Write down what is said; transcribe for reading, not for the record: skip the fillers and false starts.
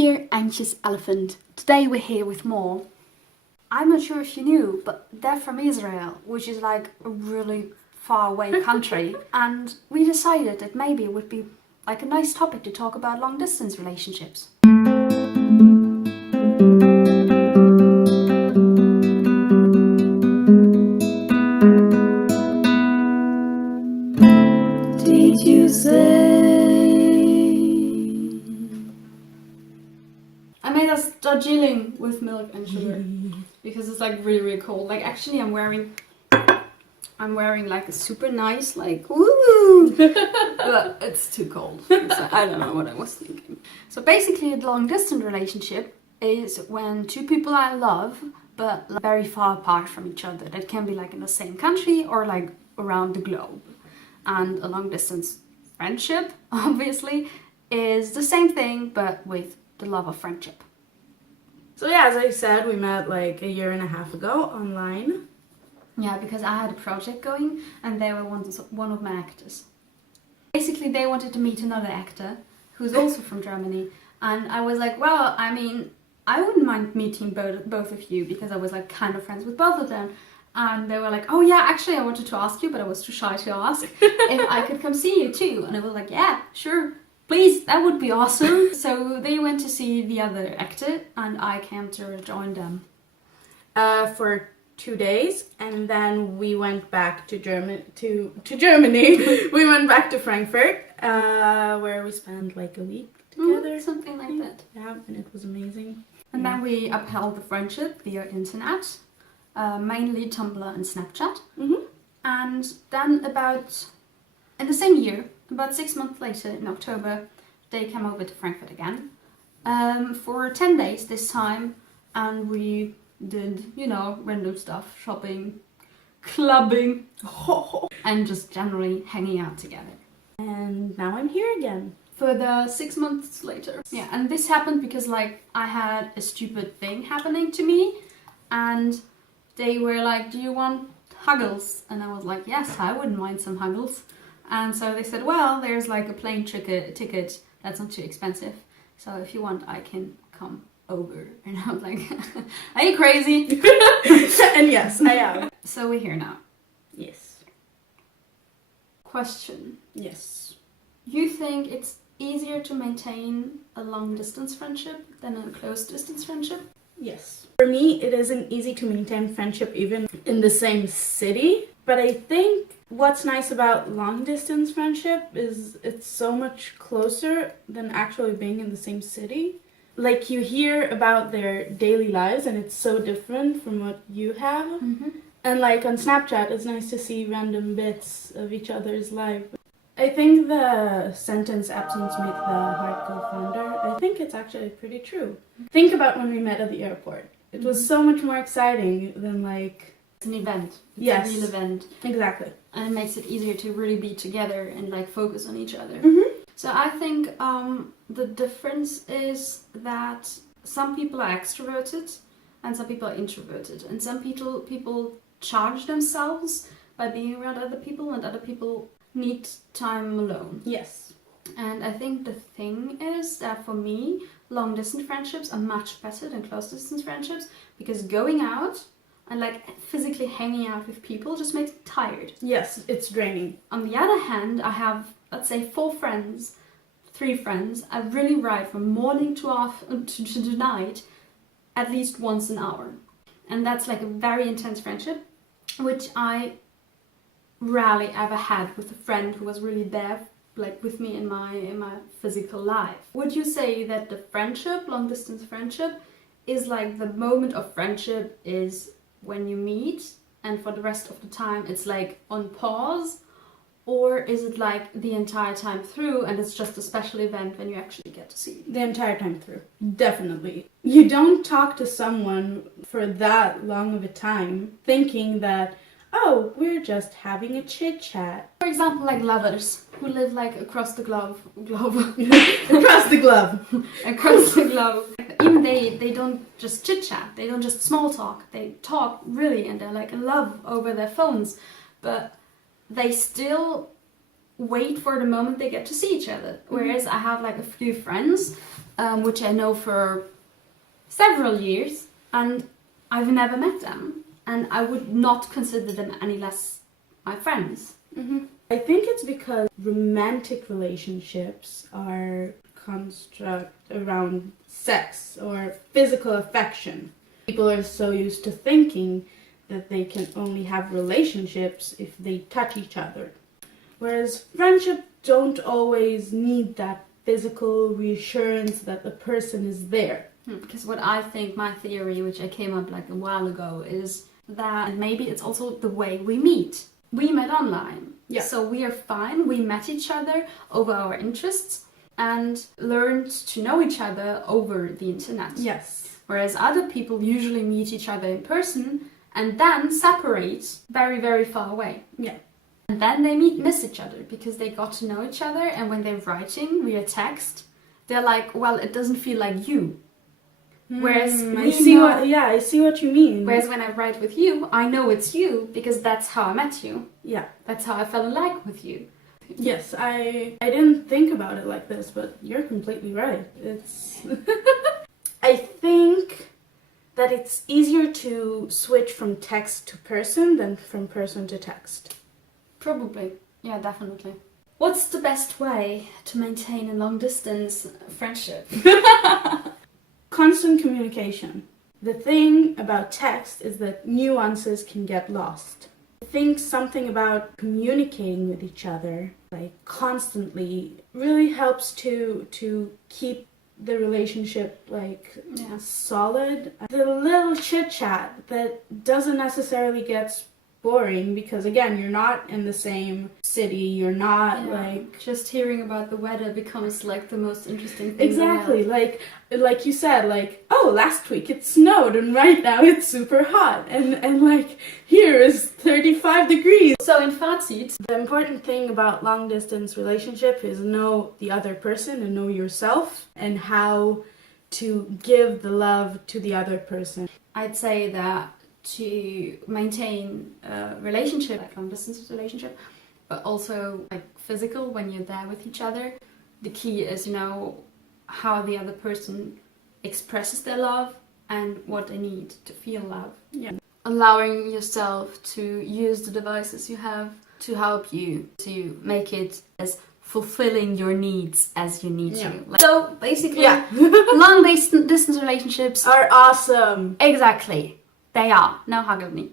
Dear anxious elephant, today we're here with more. I'm not sure if you knew, but they're from Israel, which is like a really far away country, and we decided that maybe it would be like a nice topic to talk about long distance relationships. Did you say? I made us Darjeeling with milk and sugar because it's like really cold. Like actually I'm wearing like a super nice like woo, but it's too cold. So I don't know what I was thinking. So basically a long distance relationship is when two people are in love but very far apart from each other. That can be like in the same country or like around the globe. And a long distance friendship obviously is the same thing but with the love of friendship. So yeah, as I said, we met like a year and a half ago online. Yeah, because I had a project going and they were one of my actors. Basically, they wanted to meet another actor who's also from Germany. And I was like, well, I mean, I wouldn't mind meeting both of you because I was like kind of friends with both of them. And they were like, oh yeah, actually I wanted to ask you, but I was too shy to ask if I could come see you too. And I was like, yeah, sure. Please, that would be awesome. So they went to see the other actor and I came to join them. For 2 days, and then we went back to Germany. We went back to Frankfurt, where we spent like a week together. Something like that. Yeah, and it was amazing. And then we upheld the friendship via internet, mainly Tumblr and Snapchat. Mm-hmm. And then in the same year, about 6 months later, in October, they came over to Frankfurt again for 10 days this time, and we did, random stuff, shopping, clubbing, and just generally hanging out together. And now I'm here again. Further 6 months later. Yeah, and this happened because like I had a stupid thing happening to me, and they were like, do you want huggles? And I was like, yes, I wouldn't mind some huggles. And so they said, well, there's like a plane ticket that's not too expensive. So if you want, I can come over. And I was like, are you crazy? And yes, I am. So we're here now. Yes. Question. Yes. You think it's easier to maintain a long distance friendship than a close distance friendship? Yes. For me, it isn't easy to maintain friendship even in the same city. But I think what's nice about long distance friendship is it's so much closer than actually being in the same city. Like you hear about their daily lives and it's so different from what you have. Mm-hmm. And like on Snapchat, it's nice to see random bits of each other's life. I think the sentence absence makes the heart go fonder. I think it's actually pretty true. Think about when we met at the airport. It was so much more exciting than like... It's an event. It's Yes. a real event. Exactly. And it makes it easier to really be together and like focus on each other. Mm-hmm. So I think the difference is that some people are extroverted and some people are introverted. And some people charge themselves by being around other people, and other people need time alone. Yes. And I think the thing is that for me, long distance friendships are much better than close distance friendships, because going out and like physically hanging out with people just makes me tired. Yes, it's draining. On the other hand, I have, let's say, 3 friends. I really ride from morning to night at least once an hour. And that's like a very intense friendship, which I rarely ever had with a friend who was really there like with me in my physical life. Would you say that the friendship, long distance friendship, is like the moment of friendship is when you meet and for the rest of the time it's like on pause? Or is it like the entire time through and it's just a special event when you actually get to see? The entire time through. Definitely. You don't talk to someone for that long of a time thinking that, oh, we're just having a chit chat. For example, like lovers who live like across the globe. Across the globe. Across the globe. Even they don't just chit chat, they don't just small talk, they talk really and they're like in love over their phones, but they still wait for the moment they get to see each other. Whereas I have like a few friends which I know for several years, and I've never met them, and I would not consider them any less my friends. Mm-hmm. I think it's because romantic relationships are construct around sex or physical affection. People are so used to thinking that they can only have relationships if they touch each other. Whereas friendship don't always need that physical reassurance that the person is there. Because what I think, my theory, which I came up like a while ago, is that maybe it's also the way we meet. We met online. Yeah. So we are fine. We met each other over our interests and learned to know each other over the internet. Yes. Whereas other people usually meet each other in person and then separate very, very far away. Yeah. And then they miss each other because they got to know each other, and when they're writing via text, they're like, well, it doesn't feel like you. Whereas I see what you mean. Whereas when I write with you, I know it's you because that's how I met you. Yeah. That's how I fell in love with you. Yes, I didn't think about it like this, but you're completely right. It's I think that it's easier to switch from text to person than from person to text. Probably. Yeah, definitely. What's the best way to maintain a long distance friendship? Constant communication. The thing about text is that nuances can get lost. I think something about communicating with each other, like constantly, really helps to keep the relationship solid. The little chit chat that doesn't necessarily get boring because again you're not in the same city, you're not just hearing about the weather becomes like the most interesting thing. Exactly, like you said, like, oh, last week it snowed and right now it's super hot and like here is 35 degrees. So in Fazit, the important thing about long distance relationship is know the other person and know yourself and how to give the love to the other person. I'd say that to maintain a relationship, like long distance relationship, but also like physical when you're there with each other, the key is how the other person expresses their love and what they need to feel love. Yeah. Allowing yourself to use the devices you have to help you to make it as fulfilling your needs as you need to. So basically, long distance relationships are awesome. Exactly. They are. Now hug me.